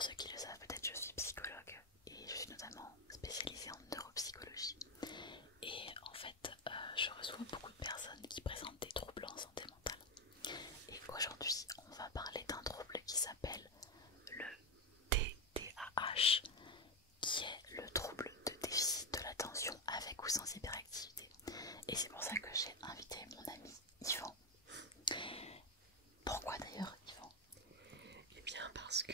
pour ceux qui le savent, peut-être je suis psychologue et je suis notamment spécialisée en neuropsychologie. Et en fait, je reçois beaucoup de personnes qui présentent des troubles en santé mentale. Et aujourd'hui, on va parler d'un trouble qui s'appelle le TDAH, qui est le trouble de déficit de l'attention avec ou sans hyperactivité. Et c'est pour ça que j'ai invité mon ami Yvan. Pourquoi d'ailleurs, Yvan? Eh bien parce que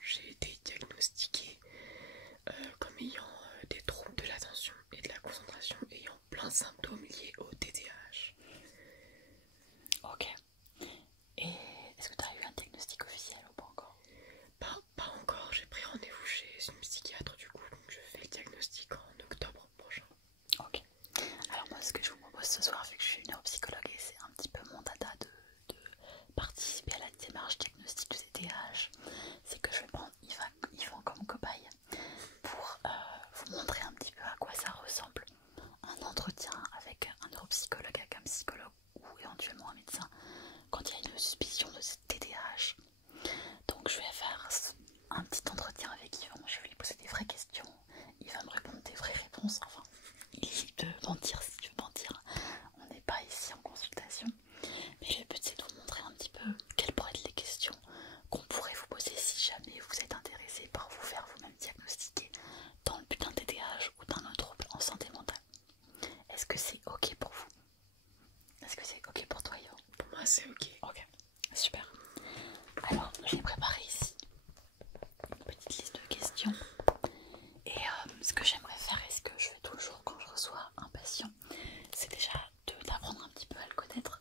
j'ai été diagnostiquée comme ayant des troubles de l'attention et de la concentration, ayant plein de symptômes liés au TDAH. Ok. Et est-ce que tu as eu un diagnostic officiel ou pas encore? Pas encore, j'ai pris rendez-vous chez une psychiatre du coup, donc je fais le diagnostic en octobre prochain. Ok. Alors moi ce que je vous propose ce soir, vu que je suis neuropsychologue et c'est un petit peu mon dada de participer à la démarche diagnostic du TDAH, c'est que je vais prendre Yvan comme cobaye pour vous montrer un petit peu à quoi ça ressemble un entretien avec un neuropsychologue, avec un psychologue ou éventuellement un médecin quand il y a une suspicion de TDAH. Donc je vais faire un petit entretien avec Yvan, je vais lui poser des vraies questions, il va me répondre des vraies réponses, enfin il est libre de mentir s'il veut mentir, on n'est pas ici en consultation, mais le but c'est de vous montrer un petit peu quelles pourraient être les questions qu'on pourrait vous poser si jamais vous êtes intéressé par vous faire vous-même diagnostiquer dans le but d'un TDAH ou d'un autre trouble en santé mentale. Est-ce que c'est ok pour vous? Est-ce que c'est ok pour toi, Yvan? Pour moi c'est ok. Ok, super. Alors j'ai préparé ici une petite liste de questions. Et ce que j'aimerais faire et ce que je fais toujours quand je reçois un patient, c'est déjà d'apprendre un petit peu à le connaître.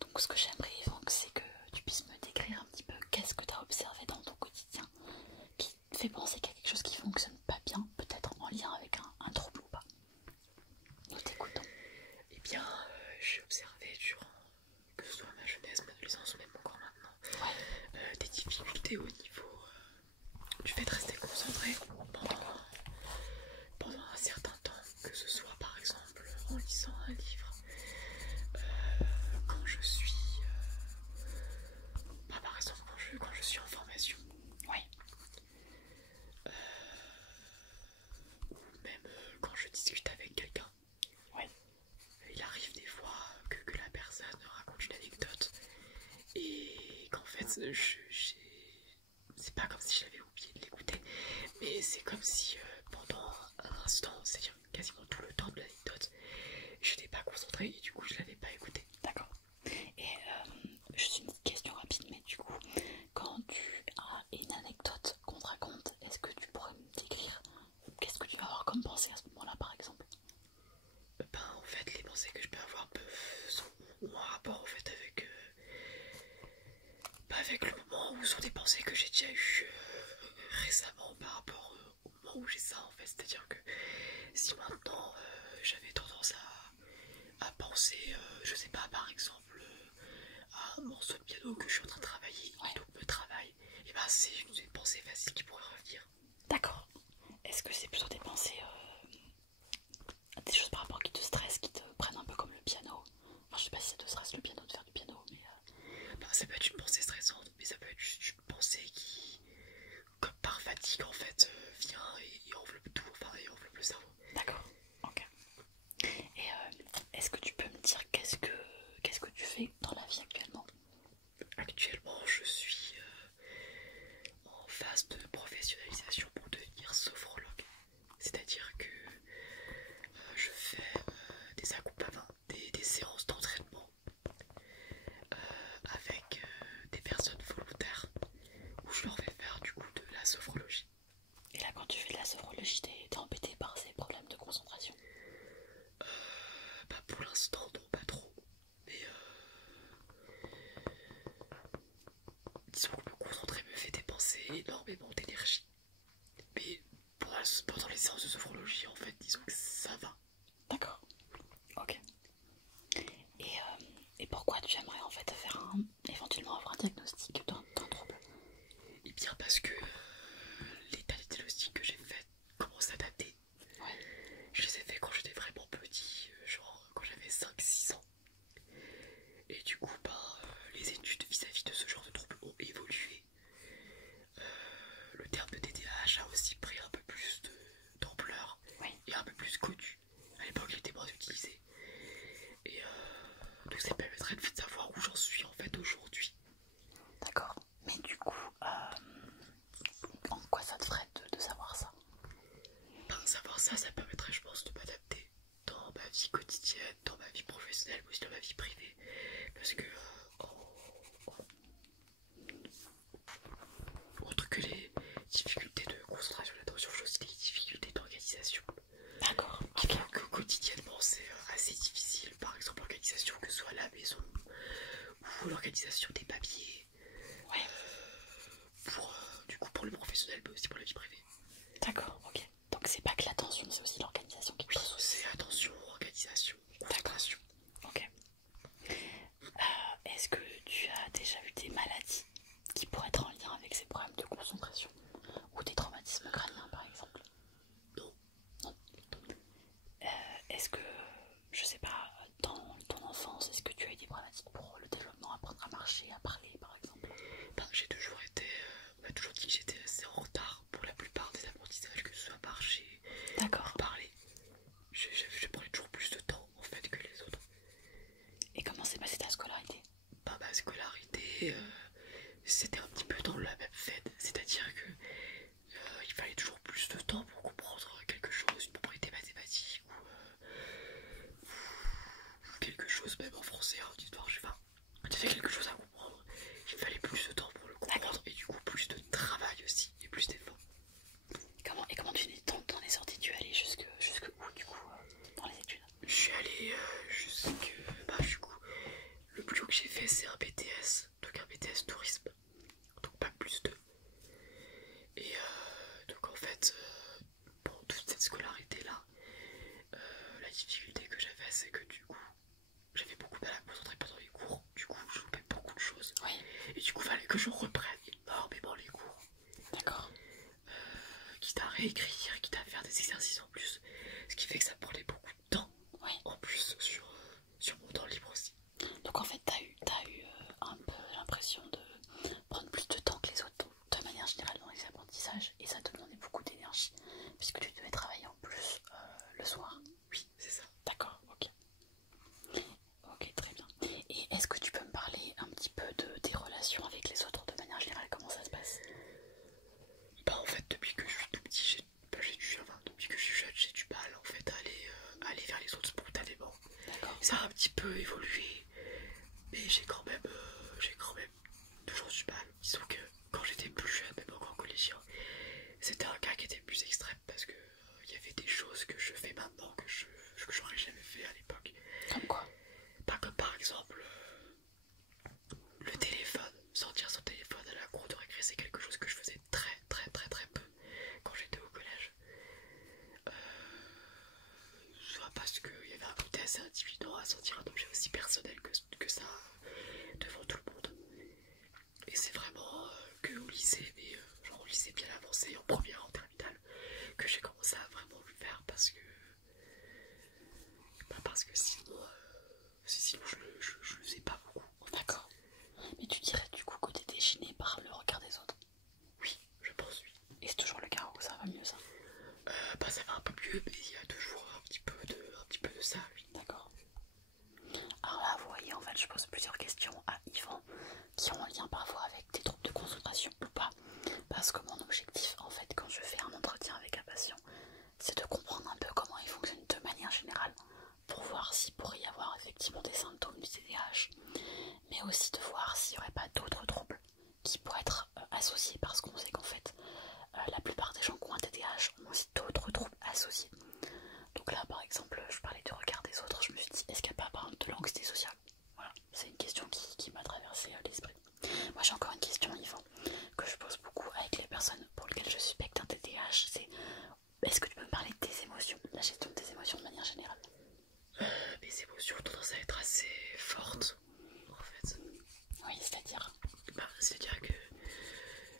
Donc ce que j'aimerais, Yvan, c'est que tu puisses me décrire un petit peu qu'est-ce que tu as observé dans ton quotidien qui te fait penser qu'il y a quelque chose qui fonctionne pas bien, peut-être en lien avec un trouble ou pas. Nous t'écoutons. Eh bien, j'ai observé durant, que ce soit ma jeunesse, ma adolescence ou même encore maintenant, des difficultés au niveau du fait de rester concentré pendant un certain temps, que ce soit par exemple en lisant un livre, quand je suis, par exemple quand je suis en formation, Oui. ou même quand je discute avec quelqu'un. Oui. Il arrive des fois que la personne raconte une anecdote et qu'en fait c'est pas comme si j'avais oublié de l'écouter, mais c'est comme si pendant un instant, c'est-à-dire quasiment tout le temps de l'anecdote, je n'étais pas concentré et du coup je l'avais pas écouté. D'accord. Et juste une petite question rapide, mais du coup, quand tu as une anecdote qu'on te raconte, est-ce que tu pourrais me décrire qu'est-ce que tu vas avoir comme pensée à ce moment-là, par exemple? Ben en fait les pensées que je peux avoir ont un rapport en fait avec le moment où sont des pensées que j'ai déjà eues récemment par rapport au moment où j'ai ça en fait, c'est-à-dire que si maintenant j'avais tendance à penser, je sais pas, par exemple à un morceau de piano que je suis en train de travailler et donc me travaille, et ben c'est une pensée facile qui pourrait revenir. D'accord. Est-ce que c'est plutôt des pensées, des choses par rapport qui te stressent, qui te prennent un peu comme le piano? Enfin, je sais pas si ça te stresse le piano de faire du piano, mais... Ben, ça peut être une pensée stressante, mais ça peut être juste une pensée qui, comme par fatigue en fait, vient et enveloppe tout, enfin et enveloppe le cerveau. D'accord, ok. Et est-ce que tu peux me dire qu'est-ce que tu fais dans la vie actuellement? Actuellement, je suis en phase de professionnalisation pour devenir sophrologue. C'est-à-dire que je fais des accompagnements, des séances d'entraînement avec des personnes volontaires où je leur fais faire du coup de la sophrologie. Et là, quand tu fais de la sophrologie, t'es embêté par ces problèmes de concentration? Bah pour l'instant, non, pas trop. Mais disons que me concentrer me fait dépenser énormément d'énergie. Mais pendant les séances de sophrologie, en fait, disons que ça va. D'accord, ok. Et pourquoi tu aimerais en fait faire éventuellement avoir un diagnostic d'un trouble? Et bien parce que l'état des diagnostics que j'ai fait commence à dater. Ouais. Je les ai fait quand j'étais vraiment petit, genre quand j'avais 5-6 ans. Et du coup, bah, les études vis-à-vis de ce genre de troubles ont évolué. l'organisation des papiers. Ouais. Du coup pour le professionnel mais aussi pour la vie privée. D'accord, ok. Donc c'est pas que l'attention, c'est aussi l'organisation qui Oui, pose. c'est attention, organisation, concentration. Ok. Est-ce que tu as déjà eu des maladies qui pourraient être en lien avec ces problèmes de concentration ou des traumatismes crâniens par exemple? Non. Non. Est-ce que, je sais pas, dans ton enfance, est-ce que tu as eu des problématiques pour le développement, apprendre à marcher, à parler par exemple? Ben, j'ai toujours été, on m'a toujours dit que j'étais assez en retard pour la plupart des apprentissages, que ce soit marcher, D'accord. parler. Je prenais toujours plus de temps en fait que les autres. Et comment s'est passée ta scolarité? Ben, ma scolarité, c'était un petit peu dans la même veine, c'est-à-dire que il fallait toujours plus de temps pour comprendre quelque chose, une propriété mathématique ou quelque chose même en français, hein, d'histoire, je sais pas. Quand il y avait quelque chose à comprendre, il fallait plus de temps pour le comprendre et du coup plus de travail aussi et plus d'efforts. Comment t'en es sorti? Tu es allé jusque où du coup dans les études? Je suis allé jusque, bah du coup, le plus haut que j'ai fait c'est un BTS, donc un BTS tourisme, donc pas plus de. Et donc en fait, pour toute cette scolarité là, la difficulté que j'avais c'est que du coup, j'avais beaucoup de mal à me concentrer pendant les cours, du coup je loupais beaucoup de choses. Oui. Et du coup il fallait que je reprenne énormément les cours. D'accord. Quitte à réécrire, quitte à faire des exercices en plus, ce qui fait que ça prenait beaucoup de temps. Oui. En plus sur mon temps libre aussi. Donc en fait t'as eu un peu l'impression de prendre plus de temps que les autres de manière générale dans les apprentissages et ça te demandait beaucoup d'énergie puisque tu devais travailler en plus le soir. Oui, c'est ça. D'accord, ok. Ok, très bien. Et est-ce que tu peux me parler un petit peu de tes relations avec les autres de manière générale? Comment ça se passe? Bah en fait depuis que je suis tout petit, depuis que je suis jeune, j'ai du mal en fait à aller vers les autres spontanément. D'accord. Ça a un petit peu évolué, mais j'ai quand même toujours du mal. Disons que quand j'étais plus jeune, même encore collégien, c'était un cas qui était plus extrême parce que il y avait des choses que je fais maintenant que j'aurais jamais fait à l'époque. Comme quoi? Pas comme par exemple le téléphone, sortir son téléphone à la cour de récré, c'est quelque chose que je faisais très peu quand j'étais au collège. Soit parce qu'il y avait un côté assez intimidant à sortir un objet aussi personnel que ça devant tout le monde. Et c'est vraiment que au lycée, mais genre au lycée bien avancé, en première, en terminale, que j'ai commencé à vraiment le faire parce que sinon je le faisais pas beaucoup. D'accord. Mais tu dirais du coup que t'étais gêné par le regard des autres? Oui, je pense oui. Et c'est toujours le cas où ça va mieux ça? Bah ça va un peu mieux, mais il y a toujours un petit peu de ça, oui. D'accord. Alors là, vous voyez, en fait, je pose plusieurs questions à Yvan qui ont un lien parfois avec des troubles de concentration ou pas. Parce que mon objectif, en fait, quand je fais un entretien avec un patient, c'est de comprendre un peu comment il fonctionne de manière générale pour voir s'il pourrait y avoir effectivement des symptômes du TDAH, mais aussi de voir s'il n'y aurait pas d'autres troubles qui pourraient être associés parce qu'on sait qu'en fait, la plupart des gens qui ont un TDAH ont aussi d'autres troubles associés. Donc là, par exemple, je parlais du regard des autres, je me suis dit, est-ce qu'il n'y a pas par exemple de l'anxiété sociale? Voilà, c'est une question qui m'a traversé l'esprit. Moi j'ai encore une question, Yvan, que je pose beaucoup avec les personnes pour lesquelles je suspecte un TDAH, c'est est-ce que tu peux me parler de tes émotions, la gestion de tes émotions de manière générale? Mes émotions ont tendance à être assez fortes, en fait. Oui, c'est-à-dire? Bah, c'est-à-dire que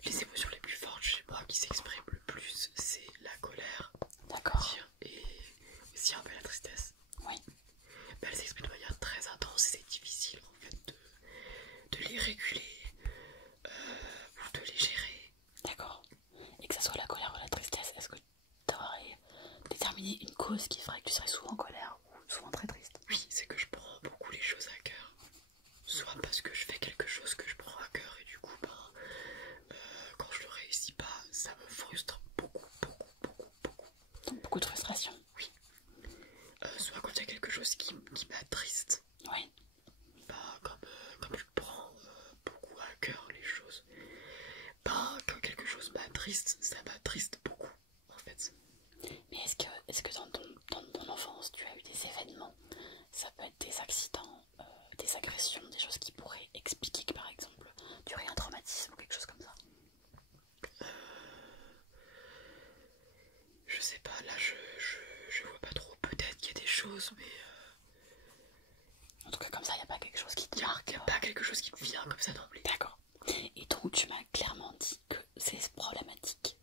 les émotions les plus fortes chez moi qui s'expriment le plus, c'est la colère, D'accord. et aussi un peu la tristesse. Oui. Mais elles s'expriment de manière très intense et c'est difficile en fait de les réguler ou de les gérer. D'accord. Et que ça soit la colère ou la tristesse, est-ce que tu aurais déterminé une cause qui ferait que tu serais souvent en colère ou souvent très triste? Oui, c'est que je prends beaucoup les choses à cœur. Soit parce que je fais quelque chose que je prends à cœur et du coup, quand je le réussis pas, ça me frustre beaucoup. Donc beaucoup de frustration. Oui. Soit quand il y a quelque chose qui m'attriste. Oui. Comme je prends beaucoup à cœur les choses, quand quelque chose m'attriste, ça m'attriste beaucoup en fait. Mais est-ce que dans ton enfance, tu as eu des événements, ça peut être des accidents, des agressions, des choses qui pourraient expliquer que chose, mais En tout cas, comme ça, il n'y a pas quelque chose qui te il marque. n'y a pas quelque chose qui me vient comme ça d'emblée. D'accord. Et donc, tu m'as clairement dit que ces problématiques,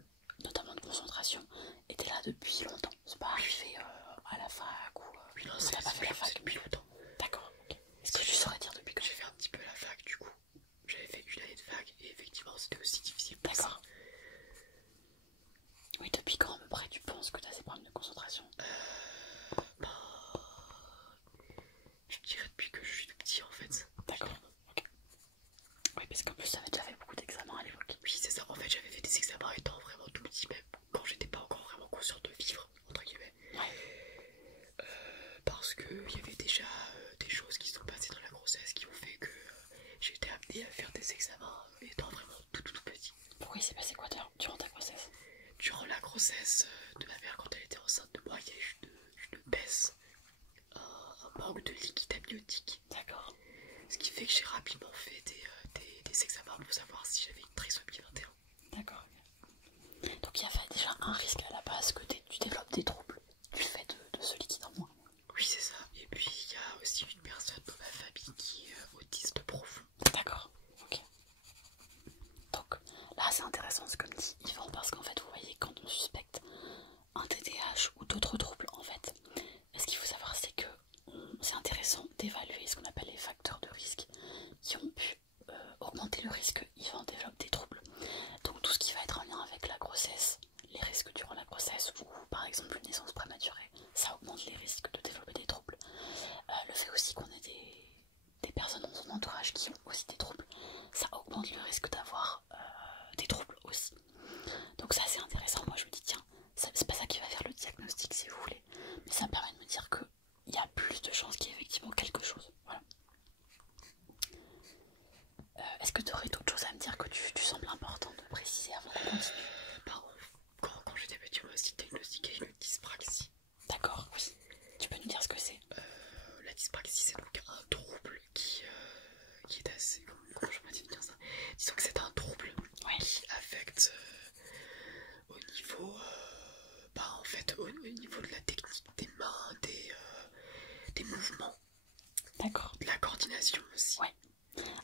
notamment de concentration, étaient là depuis longtemps. C'est pas arrivé à la fac ou. Oui, non, t'as pas fait la fac depuis longtemps. D'accord. Ok. Est-ce que tu saurais dire depuis quand? J'ai fait un petit peu la fac du coup. J'avais fait une année de fac et effectivement c'était aussi difficile pour ça. D'accord. Oui, depuis quand à peu près tu penses que tu as ces problèmes de concentration? Ben, je dirais depuis que je suis tout petit en fait. D'accord. Ok. Oui, parce qu'en plus, ça avait déjà fait beaucoup d'examens à l'époque. Oui, c'est ça. En fait, j'avais fait des examens étant vraiment tout petit, même quand j'étais pas encore vraiment conscient de vivre, entre guillemets. Ouais. Parce qu'il y avait déjà des choses qui sont passées dans la grossesse qui ont fait que j'ai été amenée à faire des examens étant vraiment tout petit. Pourquoi il s'est passé quoi durant ta grossesse? Durant la grossesse de ma mère, quand elle était enceinte de moi, il y a eu une baisse, un manque de liquide amniotique. D'accord. Ce qui fait que j'ai rapidement fait des examens pour savoir si j'avais une trisomie 21. D'accord. Donc il y avait déjà un risque à la base que tu développes des troubles du fait de ce liquide en moins. Oui, c'est ça. Et puis il y a aussi une personne dans ma famille qui est autiste profond. D'accord. Ok. Donc là c'est intéressant ce que me dit Yvan parce qu'en fait vous voyez quand on suspecte un TDAH ou d'autres troubles en fait, ce qu'il faut savoir c'est que c'est intéressant d'évaluer ce qu'on appelle les facteurs de risque qui ont pu augmenter le risque Yvan développe des troubles. Donc tout ce qui va être en lien avec la grossesse, les risques durant la grossesse ou par exemple une naissance prématurée, ça augmente les risques de développer des troubles. Le fait aussi qu'on ait des personnes dans son entourage qui ont aussi des troubles, ça augmente le risque d'avoir des troubles aussi. Donc ça c'est intéressant, moi je me dis tiens, c'est pas ça qui va faire le diagnostic si vous voulez, mais ça me permet de me dire qu'il y a plus de chances qu'il y ait effectivement quelque chose. Voilà. Est-ce que tu aurais d'autres choses à me dire que tu sembles important de préciser avant qu'on continue? Par contre, quand j'étais petit, on m'a aussi diagnostiqué une dyspraxie. D'accord, oui. Tu peux nous dire ce que c'est? La dyspraxie, c'est donc un trouble qui est assez. Comment je pourrais dire ça? Disons que c'est un trouble qui affecte au niveau. En fait, au niveau de la technique des mains, des mouvements. D'accord. De la coordination aussi. Ouais.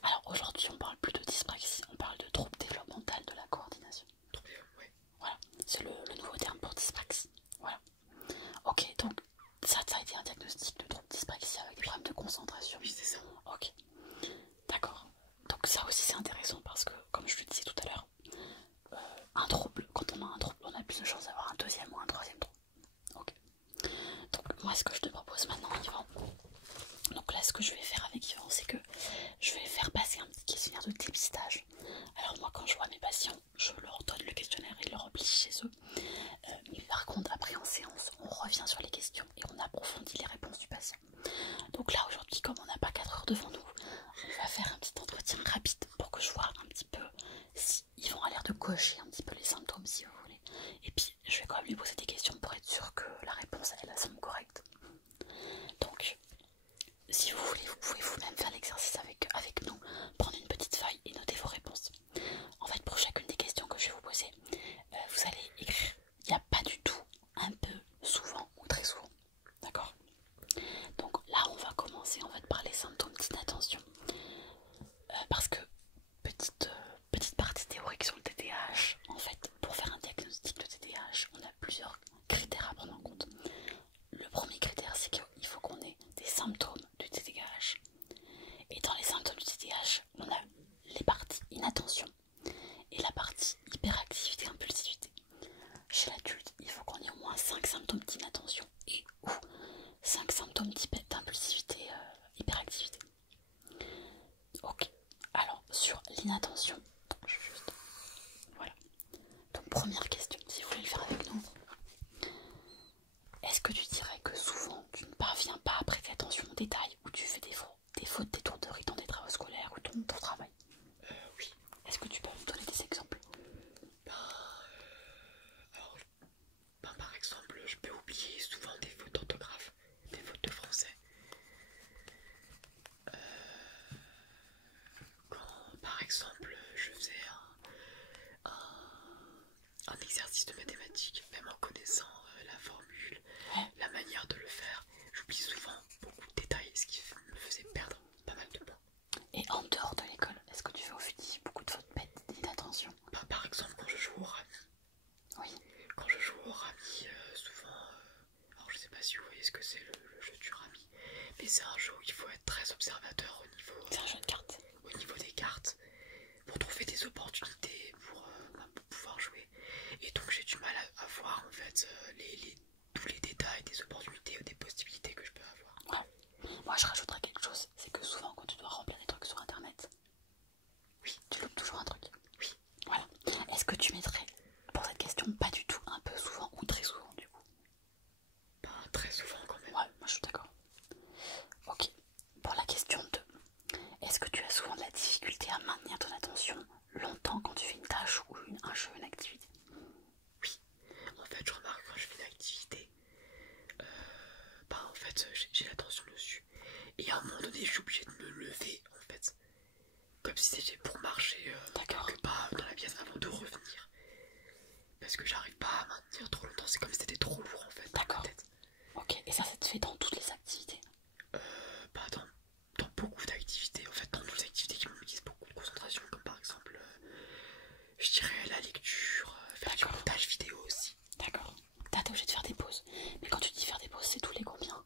Alors aujourd'hui, on parle plus de dyspraxie, on parle de trouble développemental de la coordination. Ouais. Voilà, c'est le nouveau terme pour dyspraxie. Voilà. Ok, donc ça a été un diagnostic de trouble dyspraxie avec des problèmes de concentration. Oui, c'est ça. Ok, d'accord. Donc ça aussi c'est intéressant parce que, comme je le disais tout à l'heure, un trouble, quand on a un trouble, on a plus de chances d'avoir un deuxième ou un troisième trouble. Ok. Donc moi ce que je te propose maintenant, Yvan, donc là ce que je vais faire avec Yvan, c'est que je vais faire passer un petit questionnaire de dépistage. Alors moi quand je vois mes patients, je leur donne le questionnaire et ils le remplissent chez eux. Mais par contre après en séance, on revient sur les questions et on approfondit les réponses du patient. Donc là aujourd'hui, comme on n'a pas 4 heures devant nous, on va faire un petit entretien rapide pour que je vois un petit peu si ils vont à l'air de cocher un petit peu les symptômes si vous voulez. Et puis je vais quand même lui poser des questions pour être sûr que la réponse elle semble correcte. Donc si vous voulez, vous pouvez vous-même faire l'exercice avec nous, prendre une petite feuille et noter vos réponses. En fait, pour chacune des questions que je vais vous poser, vous allez écrire. Il n'y a pas du tout un peu, souvent ou très souvent. D'accord? Donc là, on va commencer en fait par les symptômes d'inattention. Parce que, petite partie théorique sur le TDAH, en fait, pour faire un diagnostic de TDAH, on a plusieurs critères à prendre en compte. Le premier critère, c'est qu'il faut qu'on ait des symptômes du TDAH. Et dans les symptômes du TDAH, on a les parties inattention et la partie hyperactivité, impulsivité. Chez l'adulte, il faut qu'on ait au moins 5 symptômes d'inattention et ou 5 symptômes d'impulsivité, hyperactivité. Ok, alors sur l'inattention, voilà. Donc première question, si vous voulez le faire avec nous. Est-ce que tu dirais que souvent tu ne parviens pas à prêter attention aux détails ou tu fais des fautes d'étourderie dans tes travaux scolaires ou ton travail? Oui. Est-ce que tu peux me donner des exemples? Par exemple, je peux oublier souvent des fautes d'orthographe, des fautes de français. Quand, par exemple, je faisais un exercice voiture, faire du montage vidéo aussi. D'accord. T'es obligé de faire des pauses. Mais quand tu dis faire des pauses, c'est tous les combien?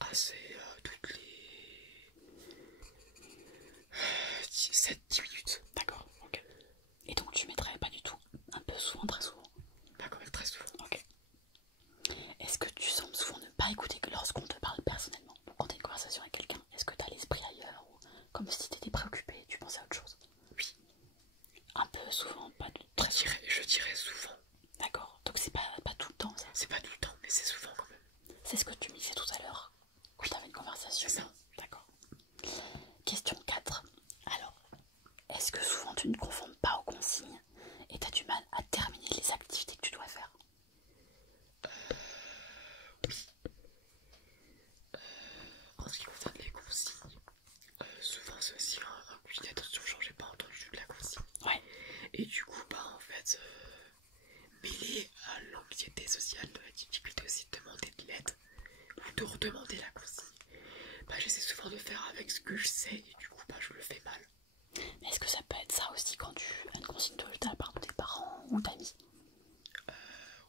Ah, c'est toutes les 7-10 minutes. D'accord, ok. Et donc tu mettrais pas du tout un peu souvent, très souvent? Pas quand même très souvent. Ok. Est-ce que tu sembles souvent ne pas écouter que lorsqu'on te parle personnellement? Donc quand t'as une conversation avec quelqu'un, est-ce que t'as l'esprit ailleurs ou comme si t'étais préoccupé et tu pensais à autre chose? Oui. Un peu souvent, pas de... très souvent. Je dirais souvent. D'accord, donc c'est pas tout le temps ça? C'est pas tout le temps, mais c'est souvent quand même. C'est ce que tu me disais tout à l'heure quand t'avais une conversation. C'est ça. D'accord. Question 4. Alors, est-ce que souvent tu ne confonds pas aux consignes et t'as du mal à terminer les activités que tu dois faire? Oui. En ce qui concerne les consignes, souvent c'est aussi un coup d'attention, genre j'ai pas entendu de la consigne. Ouais. Et du coup, bah en fait, mêlé à l'anxiété sociale, de la difficulté aussi de demander de l'aide ou de redemander la consigne, bah j'essaie souvent de faire avec ce que je sais et du coup bah je le fais mal. Mais est-ce que ça peut être ça aussi quand tu as une consigne de ta part de tes parents ou d'amis?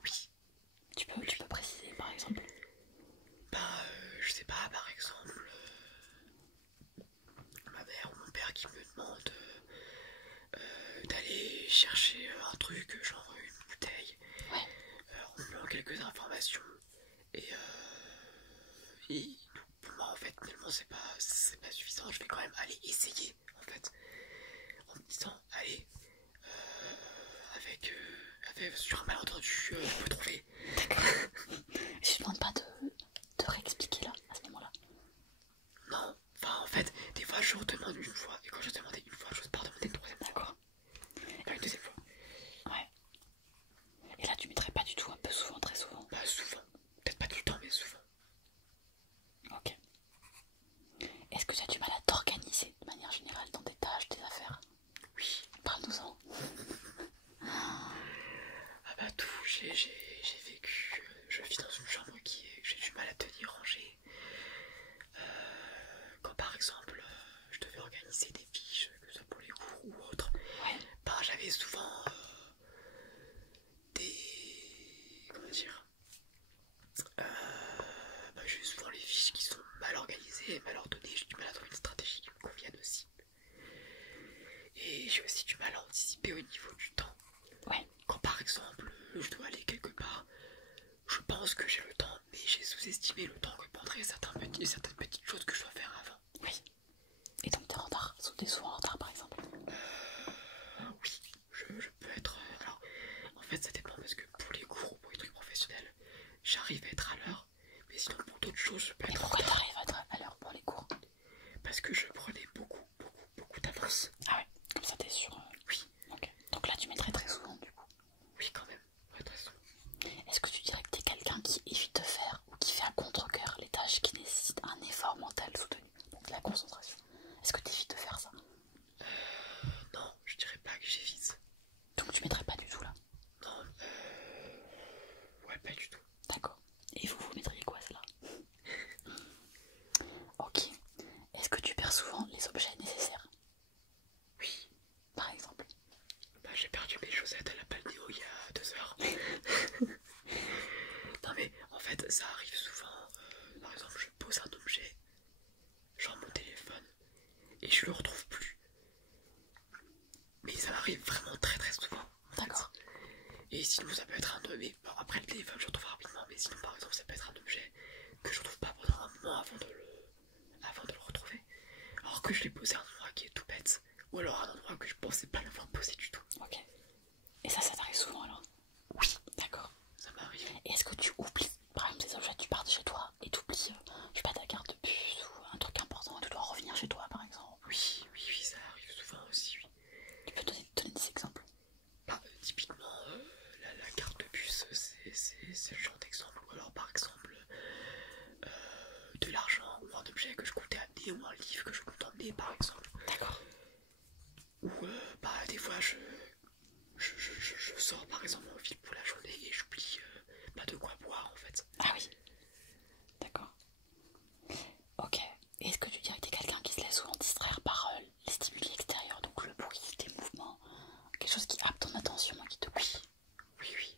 Oui. Tu peux préciser par exemple? Bah je sais pas, par exemple, ma mère ou mon père qui me demande d'aller chercher un truc, genre une bouteille, Ouais. on me demande quelques informations et pour moi en fait tellement c'est pas suffisant, je vais quand même aller essayer en fait en me disant allez sur un malentendu je peux trouver. D'accord. Je ne demande pas de réexpliquer là, à ce moment-là. Non, enfin en fait des fois je redemande une fois et quand je demandais une fois je n'ose pas redemander une troisième fois. D'accord. Pas une deuxième fois. Ouais. Et là tu mettrais pas du tout un peu souvent, très souvent? Bah souvent, peut-être pas tout le temps mais souvent. Ok. Est-ce que tu as du mal à t'organiser de manière générale dans tes tâches, tes affaires? Oui. Parle-nous-en. Ah bah tout, j'ai vécu, je vis dans une chambre j'ai du mal à tenir rangée. Quand par exemple je devais organiser des fiches, que ce soit pour les cours ou autre, Ouais. bah j'avais souvent des... comment dire, bah j'ai souvent les fiches qui sont mal organisées, mal ordonnées, j'ai du mal à trouver une stratégie qui me convienne aussi. Et j'ai aussi du mal à anticiper au niveau du temps. Ouais. Quand par exemple je dois aller quelque part, je pense que j'ai le temps, mais j'ai sous-estimé le temps que prendraient certaines petites choses que je dois faire avant. Oui. Et donc t'es en retard, t'es souvent en retard par exemple? Oui, je peux être... alors, en fait ça dépend parce que pour les cours ou pour les trucs professionnels, j'arrive à être à l'heure, mais sinon pour d'autres choses je peux Et être en pourquoi retard. t'arrives à être à l'heure pour les cours? Parce que je prenais beaucoup d'avance. Ah ouais, comme ça t'es sûr. Oui. Ok. Donc là tu mettrais très souvent du coup. Oui quand même, ouais, très souvent. Est-ce que tu dirais que t'es quelqu'un qui évite de faire ou qui fait à contre-cœur les tâches qui nécessitent un effort mental soutenu, donc de la concentration? Est-ce que t'évites de faire ça? Non, je dirais pas que j'évite. Donc tu mettrais pas du tout là? Non, ouais pas du tout. D'accord. Et vous mettriez quoi celle-là? Ok. Est-ce que tu perds souvent les objets nécessaires? Oui. Par exemple? Bah j'ai perdu mes chaussettes à la Balnéo il y a 2 heures. Non mais en fait ça arrive souvent, par exemple je pose un objet, genre mon téléphone, et je le retrouve plus. Mais ça m'arrive vraiment très souvent. D'accord. Et sinon ça peut être un objet, mais bon, après le téléphone je le retrouve rapidement, mais sinon par exemple ça peut être un objet que je retrouve pas pendant un moment avant de le retrouver. Alors que je l'ai posé à un endroit qui est tout bête, ou alors à un endroit que je pensais pas l'avoir posé du tout. Ok. Et ça t'arrive souvent alors? Oui, D'accord. ça m'arrive. Et est-ce que tu oublies, par exemple, des objets, tu pars de chez toi et tu oublies, je sais pas, ta carte de bus ou un truc important et tu dois revenir chez toi par exemple? Oui, ça arrive souvent aussi, oui. Tu peux donner des exemples? Bah, typiquement, la carte de bus, c'est le ton attention, qui te couille. Oui.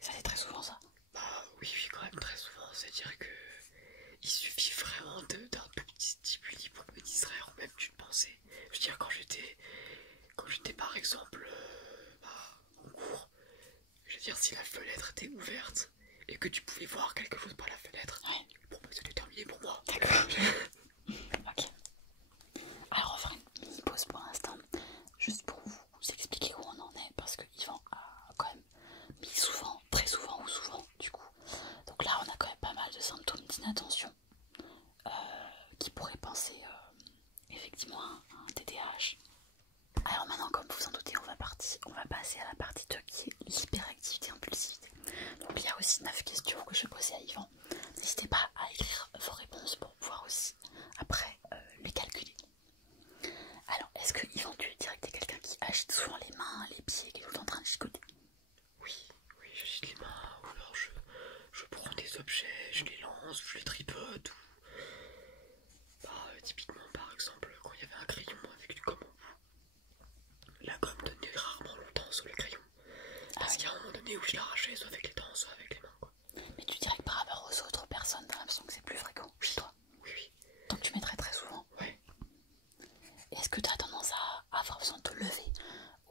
Ça c'est très souvent ça. Bah oui, quand même très souvent. C'est-à-dire que il suffit vraiment d'un tout petit stimuli pour me distraire ou même d'une pensée. Je veux dire, quand j'étais par exemple en cours, je veux dire, si la fenêtre était ouverte et que tu pouvais voir quelque chose par la fenêtre, Ouais. bon bah c'était terminé pour moi. D'accord. Ok. Alors on va faire une mini pause pour l'instant, juste pour vous expliquer où on en est, parce que Yvan a quand même mis souvent, très souvent ou souvent du coup. Donc là on a quand même pas mal de symptômes d'inattention qui pourraient penser effectivement à un TDAH. Alors maintenant, comme vous vous en doutez, on va passer à la partie 2 qui est l'hyperactivité impulsivité. Donc il y a aussi 9 questions que je vais poser à Yvan. N'hésitez pas à écrire vos réponses pour pouvoir aussi après les calculer. Alors, est-ce que Yvan, tu dirais que t'es quelqu'un qui agite souvent les mains, les pieds, qui est tout le temps en train de chicoter? Oui, j'agite les mains, ou alors je prends des objets, je les lance, je les tripote, ou typiquement par exemple quand il y avait un crayon avec du gomme au bout, la gomme tenait rarement longtemps sur le crayon, parce qu'il y a un moment donné où je l'arrachais soit avec les dents, soit avec les mains quoi. Mais tu dirais que par rapport aux autres personnes, t'as l'impression que c'est plus fréquent chez toi? Oui. Donc tu mettrais très souvent? Ouais. Est-ce que tu as tendance à avoir besoin de te lever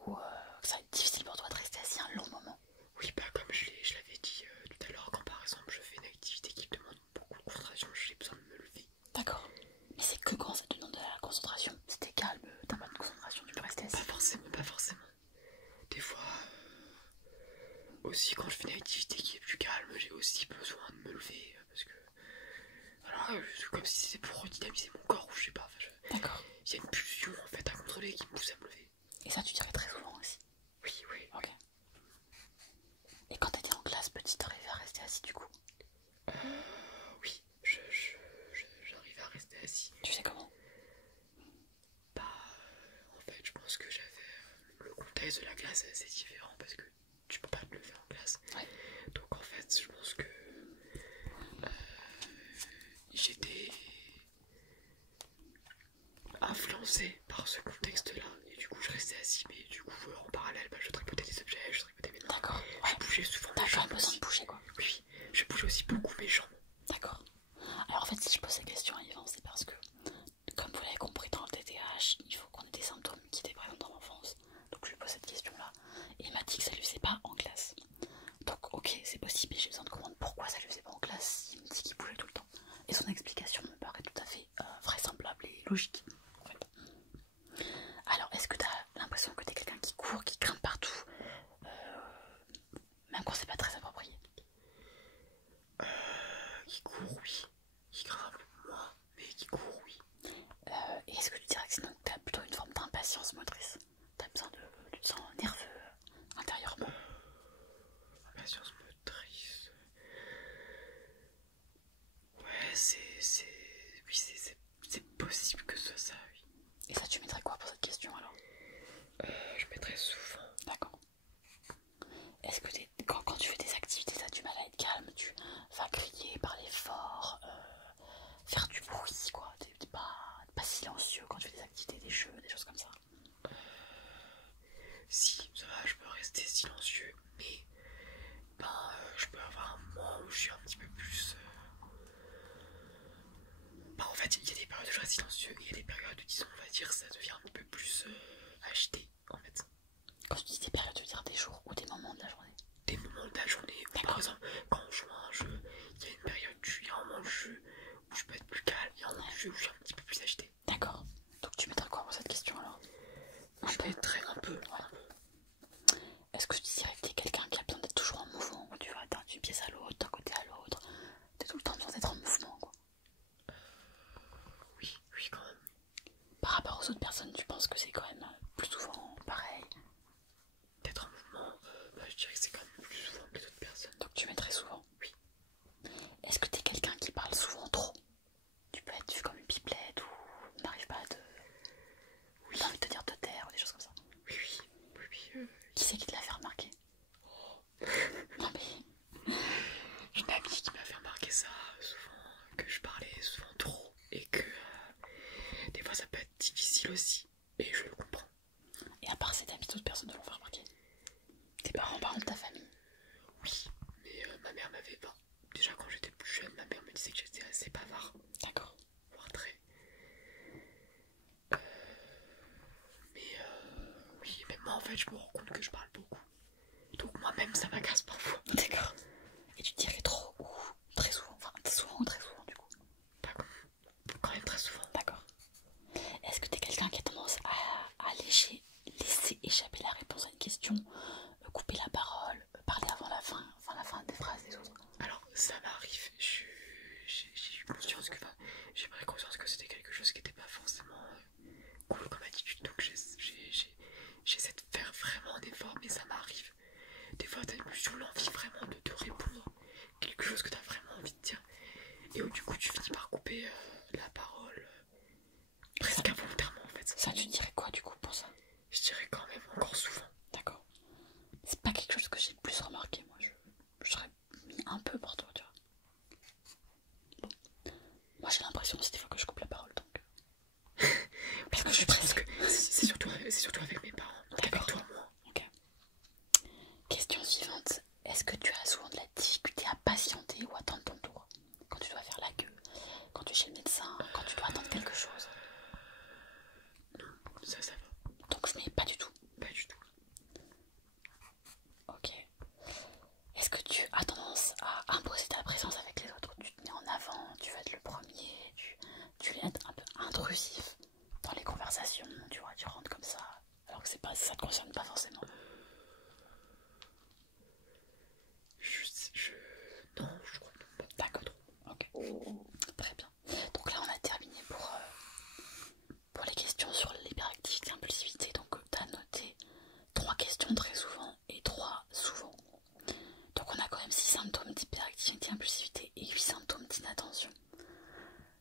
ou que ça va être difficile pour toi de rester assis un long moment? Oui, comme je l'avais dit tout à l'heure, quand par exemple je fais une activité qui me demande beaucoup de concentration, j'ai besoin de me lever. D'accord. Mais c'est que quand ça te demande de la concentration. Si t'es calme, t'as pas de concentration, tu peux rester assis. Pas forcément. Des fois, aussi quand je fais une activité qui est plus calme, j'ai aussi besoin de me lever, parce que voilà, c'est comme si c'était pour redynamiser mon corps, ou je sais pas. D'accord. Il y a une pulsion en fait à contrôler qui me pousse à me lever. Et ça, tu dirais très souvent aussi? Oui. Ok. Et quand t'étais en classe, petite, t'arrivais à rester assis du coup? Oui, j'arrive à rester assis. Tu sais comment? En fait, je pense que j'avais le contexte de la classe est assez différent parce que tu peux pas te lever en classe. Ouais. Donc en fait, je pense que j'étais influencé par ce contexte-là. Et du coup, je restais assis, mais du coup, en parallèle, je tripotais des objets, je tripotais mes mains. D'accord. Ouais. Je bougeais souvent mes T'as quand jambes. même besoin de bouger quoi. Oui, je bougeais aussi beaucoup mes jambes. D'accord. Alors en fait, si je pose ces questions à Yvan, c'est parce que, comme vous l'avez compris dans le TDAH, il faut qu'on ait des symptômes qui étaient présents dans l'enfance. Donc je lui pose cette question-là. Et il m'a dit que ça lui faisait pas en classe. Donc ok, c'est possible, mais j'ai besoin de comprendre pourquoi ça lui faisait pas en classe. Il me dit qu'il bougeait tout le temps. Et son explication me paraît tout à fait vraisemblable et logique. En fait. Alors, est-ce que tu as l'impression que tu es quelqu'un qui court, qui grimpe partout, même quand c'est pas très approprié? Qui court, oui. Qui grimpe, moi, mais qui court, oui. Et est-ce que tu dirais que sinon tu as plutôt une forme d'impatience motrice? Tu as besoin tu te sens nerveux intérieurement? Impatience motrice. Ouais, c'est possible que ce soit ça, oui. Et ça, tu mettrais quoi pour cette question alors? Je mettrais souvent. D'accord. Est-ce que quand tu fais des activités, tu as du mal à être calme, tu vas crier, parler fort, faire du bruit, quoi? T'es pas silencieux quand tu fais des activités, des jeux, des choses comme ça? Si, ça va, je peux rester silencieux, mais je peux avoir un moment où je suis un petit peu plus. En fait, il y a des périodes où je reste silencieux et il y a des périodes où, disons, on va dire, ça devient un petit peu plus agité, en fait. Quand tu dis des périodes, tu veux dire des jours ou des moments de la journée? Des moments de la journée, où, par exemple, quand on joue à un jeu, il y a une période, il y a un moment de jeu où je peux être plus calme, il y a un moment de jeu où je suis un petit peu plus agité. D'accord. Donc tu mettrais quoi pour cette question alors? Je mettrais un peu. Est-ce que tu dirais que t'es quelqu'un qui a besoin d'être toujours en mouvement, où tu vas d'une pièce à l'autre, d'un côté à l'autre, t'es tout le temps besoin d'être en mouvement quoi? Oui, quand même. Par rapport aux autres personnes, tu penses que c'est quand même plus souvent pareil? D'être en mouvement, je dirais que c'est quand même plus souvent que les autres personnes. Donc tu mettrais souvent? Oui. Est-ce que t'es quelqu'un qui parle souvent trop? Tu peux être vu comme une pipelette ou n'arrive pas à te... Oui. T'as envie de te dire de te taire ou des choses comme ça? Oui. Qui c'est qui te l'a fait remarquer? questions, couper la parole, parler avant la fin des phrases des autres? Alors ça m'arrive, j'ai eu conscience que, enfin, j'ai pris conscience que c'était quelque chose qui n'était pas forcément cool comme attitude, donc j'essaie de faire vraiment un effort, mais ça m'arrive. Des fois t'as juste l'envie vraiment de te répondre quelque chose que t'as vraiment envie de dire, et où du coup tu finis par couper la parole presque involontairement en fait. Ça, tu dirais quoi du coup pour ça? Je dirais quand même encore souvent. D'accord. C'est pas quelque chose que j'ai le plus remarqué, moi. Je serais mis un peu pour toi, tu vois. Bon. Moi, j'ai l'impression aussi des fois que je coupe la parole, donc. Parce que je suis pressée. C'est surtout avec mes parents, donc avec toi, moi. Ok. Question suivante. Est-ce que tu as souvent de la difficulté à patienter ou attendre ton tour? Quand tu dois faire la queue, quand tu es chez le médecin, quand tu dois attendre quelque chose? Non, ça va. Donc je mets pas du tout. Pas du tout. Ok. Est-ce que tu as tendance à imposer ta présence avec les autres? Tu te mets en avant, tu veux être le premier, tu es un peu intrusif dans les conversations, tu vois, tu rentres comme ça, alors que ça te concerne pas forcément. Non, je crois pas. D'accord. Ok. Très bien. Donc là, on a terminé pour les questions sur l'hyperactivité, impulsivité. Donc, tu as noté 3 questions très souvent et 3 souvent. Donc, on a quand même 6 symptômes d'hyperactivité, impulsivité et 8 symptômes d'inattention.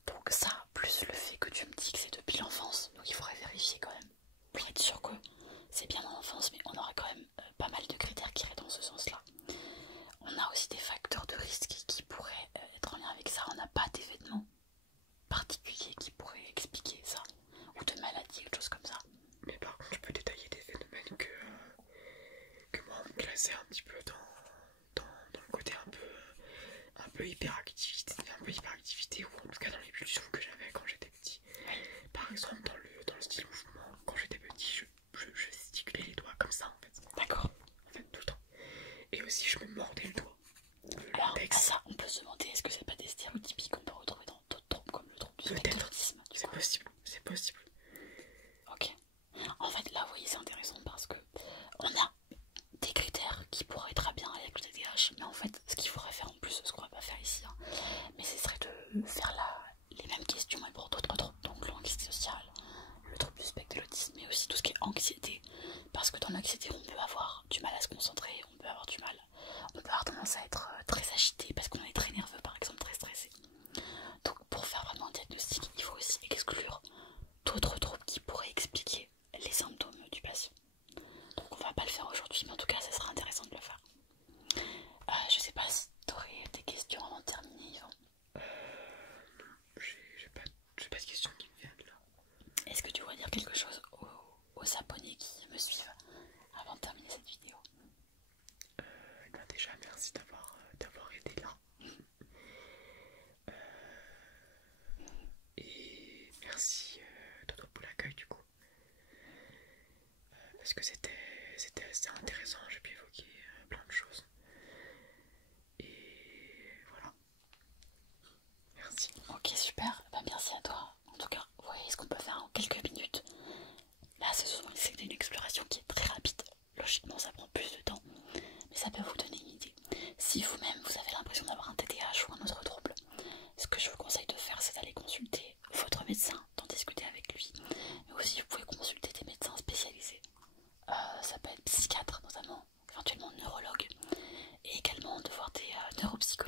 Donc, ça, plus le fait que tu me dis que c'est depuis l'enfance, donc il faudrait vérifier quand même pour être sûr que c'est bien dans l'enfance, mais on aurait quand même pas mal de critères qui iraient dans ce sens-là. On a aussi des facteurs de risque qui pourraient être en lien avec ça. On n'a pas d'événements particuliers qui pourraient expliquer ça, ou de maladies, ou de choses comme ça. Mais par contre, je peux détailler des phénomènes que moi, on me classait un petit peu dans le côté un peu hyperactivité, ou en tout cas dans les pulsions que j'avais quand j'étais petit. Par exemple, dans le style mouvement, quand j'étais petit, je gesticulais les doigts comme ça en fait. D'accord. En fait, tout le temps. Et aussi, je me mordais le doigt. Alors, à ça, on peut se demander, est-ce que c'est pas des stéréotypies qu'on peut retrouver dans d'autres troubles comme le trouble du spectre de l'autisme? C'est possible, c'est possible. Ok. En fait, là, vous voyez, c'est intéressant parce que on a des critères qui pourraient être bien avec le TDAH, mais en fait, ce qu'il faudrait faire en plus, ce qu'on va pas faire ici, hein, mais ce serait de faire les mêmes questions, mais pour d'autres troubles, donc l'anxiété sociale, le trouble du spectre de l'autisme, mais aussi tout ce qui est anxiété, parce que dans l'anxiété, on peut avoir du mal à se concentrer, on peut avoir tendance à être très agité parce qu'on est très nerveux, par exemple, très stressé. Donc, pour faire vraiment un diagnostic, il faut aussi exclure d'autres troubles qui pourraient expliquer les symptômes du patient. Donc, on va pas le faire aujourd'hui, mais en tout cas, ça sera intéressant de le faire. Je sais pas si tu aurais des questions avant de terminer, Yvan. J'ai pas de questions qui me viennent là. Est-ce que tu voudrais dire quelque chose aux abonnés qui me suivent avant de terminer cette vidéo? Déjà, merci d'avoir été là. Et merci Toto pour l'accueil du coup. Parce que c'était assez intéressant, j'ai pu évoquer plein de choses. Et voilà. Merci. Ok, super. Bah, merci à toi. En tout cas, vous voyez ce qu'on peut faire en quelques minutes. Là, c'est une exploration qui est très rapide. Logiquement, ça prend plus de temps, mais ça peut vous donner une idée. Si vous-même, vous avez l'impression d'avoir un TDAH ou un autre trouble, ce que je vous conseille de faire, c'est d'aller consulter votre médecin, d'en discuter avec lui. Mais aussi, vous pouvez consulter des médecins spécialisés. Ça peut être psychiatre, notamment, éventuellement neurologue, et également de voir des neuropsychologues